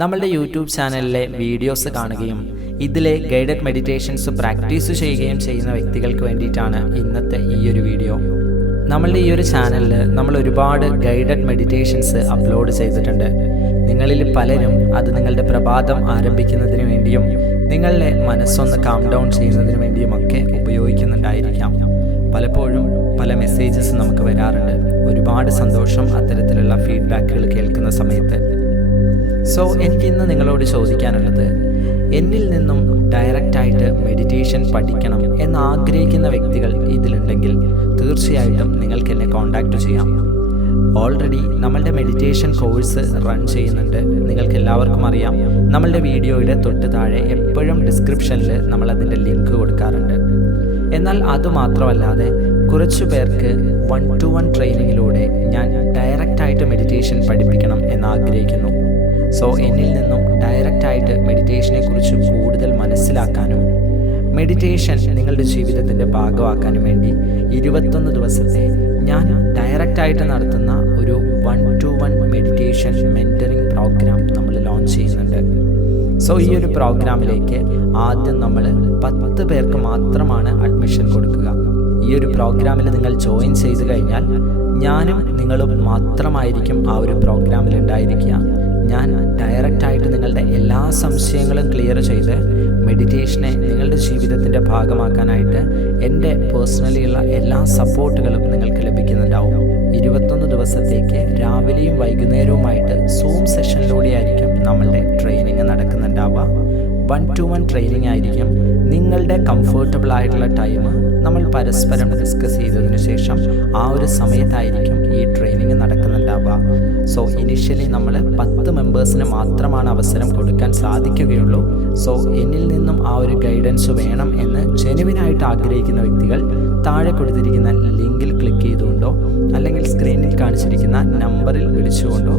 നമ്മളുടെ യൂട്യൂബ് ചാനലിലെ വീഡിയോസ് കാണുകയും ഇതിലെ ഗൈഡഡ് മെഡിറ്റേഷൻസ് പ്രാക്ടീസ് ചെയ്യുകയും ചെയ്യുന്ന വ്യക്തികൾക്ക് വേണ്ടിയിട്ടാണ് ഇന്നത്തെ ഈ ഒരു വീഡിയോ. നമ്മളുടെ ഈ ഒരു ചാനലിൽ നമ്മൾ ഒരുപാട് ഗൈഡഡ് മെഡിറ്റേഷൻസ് അപ്ലോഡ് ചെയ്തിട്ടുണ്ട്. നിങ്ങളിൽ പലരും അത് നിങ്ങളുടെ പ്രഭാതം ആരംഭിക്കുന്നതിന് വേണ്ടിയും നിങ്ങളുടെ മനസ്സൊന്ന് കാം ഡൗൺ ചെയ്യുന്നതിന് വേണ്ടിയുമൊക്കെ ഉപയോഗിക്കുന്നുണ്ടായിരിക്കാം. പലപ്പോഴും പല മെസ്സേജസ് നമുക്ക് വരാറുണ്ട്. ഒരുപാട് സന്തോഷം അത്തരത്തിലുള്ള ഫീഡ്ബാക്കുകൾ കേൾക്കുന്ന സമയത്ത്. സോ എനിക്കിന്ന് നിങ്ങളോട് ചോദിക്കാനുള്ളത്, എന്നിൽ നിന്നും ഡയറക്റ്റായിട്ട് മെഡിറ്റേഷൻ പഠിക്കണം എന്നാഗ്രഹിക്കുന്ന വ്യക്തികൾ ഇതിലുണ്ടെങ്കിൽ തീർച്ചയായിട്ടും നിങ്ങൾക്ക് എന്നെ കോൺടാക്റ്റ് ചെയ്യാം. ഓൾറെഡി നമ്മളുടെ മെഡിറ്റേഷൻ കോഴ്സ് റൺ ചെയ്യുന്നുണ്ട്. നിങ്ങൾക്ക് എല്ലാവർക്കും അറിയാം, നമ്മളുടെ വീഡിയോയുടെ തൊട്ട് താഴെ എപ്പോഴും ഡിസ്ക്രിപ്ഷനിൽ നമ്മളതിൻ്റെ ലിങ്ക് കൊടുക്കാറുണ്ട്. എന്നാൽ അതുമാത്രമല്ലാതെ കുറച്ചു പേർക്ക് 1-to-1 ട്രെയിനിങ്ങിലൂടെ ഞാൻ ഡയറക്റ്റായിട്ട് മെഡിറ്റേഷൻ പഠിപ്പിക്കണം എന്നാഗ്രഹിക്കുന്നു. സോ എന്നിൽ നിന്നും ഡയറക്റ്റായിട്ട് മെഡിറ്റേഷനെ കുറിച്ച് കൂടുതൽ മനസ്സിലാക്കാനും മെഡിറ്റേഷൻ നിങ്ങളുടെ ജീവിതത്തിൻ്റെ ഭാഗമാക്കാനും വേണ്ടി 21 ദിവസത്തെ ഞാൻ ഡയറക്റ്റായിട്ട് നടത്തുന്ന ഒരു 1-to-1 മെഡിറ്റേഷൻ മെൻറ്ററിങ് പ്രോഗ്രാം നമ്മൾ ലോഞ്ച് ചെയ്യുന്നുണ്ട്. സോ ഈ ഒരു പ്രോഗ്രാമിലേക്ക് ആദ്യം നമ്മൾ 10 പേർക്ക് മാത്രമാണ് അഡ്മിഷൻ കൊടുക്കുക. ഈ ഒരു പ്രോഗ്രാമിൽ നിങ്ങൾ ജോയിൻ ചെയ്ത് കഴിഞ്ഞാൽ ഞാനും നിങ്ങളും മാത്രമായിരിക്കും ആ ഒരു പ്രോഗ്രാമിൽ ഉണ്ടായിരിക്കുക. ഞാൻ ഡയറക്റ്റായിട്ട് നിങ്ങളുടെ എല്ലാ സംശയങ്ങളും ക്ലിയർ ചെയ്ത് മെഡിറ്റേഷനെ നിങ്ങളുടെ ജീവിതത്തിൻ്റെ ഭാഗമാക്കാനായിട്ട് എൻ്റെ പേഴ്സണലിയുള്ള എല്ലാ സപ്പോർട്ടുകളും നിങ്ങൾക്ക് ലഭിക്കുന്നുണ്ടാവും. 21 ദിവസത്തേക്ക് രാവിലെയും വൈകുന്നേരവുമായിട്ട് സൂം സെഷനിലൂടെയായിരിക്കും നമ്മളുടെ ട്രെയിനിങ് നടക്കുന്നുണ്ടാവുക. 1-to-1 ട്രെയിനിങ് ആയിരിക്കും. നിങ്ങളുടെ കംഫർട്ടബിൾ ആയിട്ടുള്ള ടൈം നമ്മൾ പരസ്പരം ഡിസ്കസ് ചെയ്തതിനു ശേഷം ആ ഒരു സമയത്തായിരിക്കും ഈ ട്രെയിനിങ് നടക്കുന്നുണ്ടാവുക. സോ ഇനിഷ്യലി നമ്മൾ 10 മെമ്പേഴ്സിന് മാത്രമാണ് അവസരം കൊടുക്കാൻ സാധിക്കുകയുള്ളൂ. സോ എന്നിൽ നിന്നും ആ ഒരു ഗൈഡൻസ് വേണം എന്ന് ജെനുവിനായിട്ട് ആഗ്രഹിക്കുന്ന വ്യക്തികൾ താഴെ കൊടുത്തിരിക്കുന്ന ലിങ്കിൽ ക്ലിക്ക് ചെയ്തുകൊണ്ടോ അല്ലെങ്കിൽ സ്ക്രീനിൽ കാണിച്ചിരിക്കുന്ന നമ്പറിൽ വിളിച്ചുകൊണ്ടോ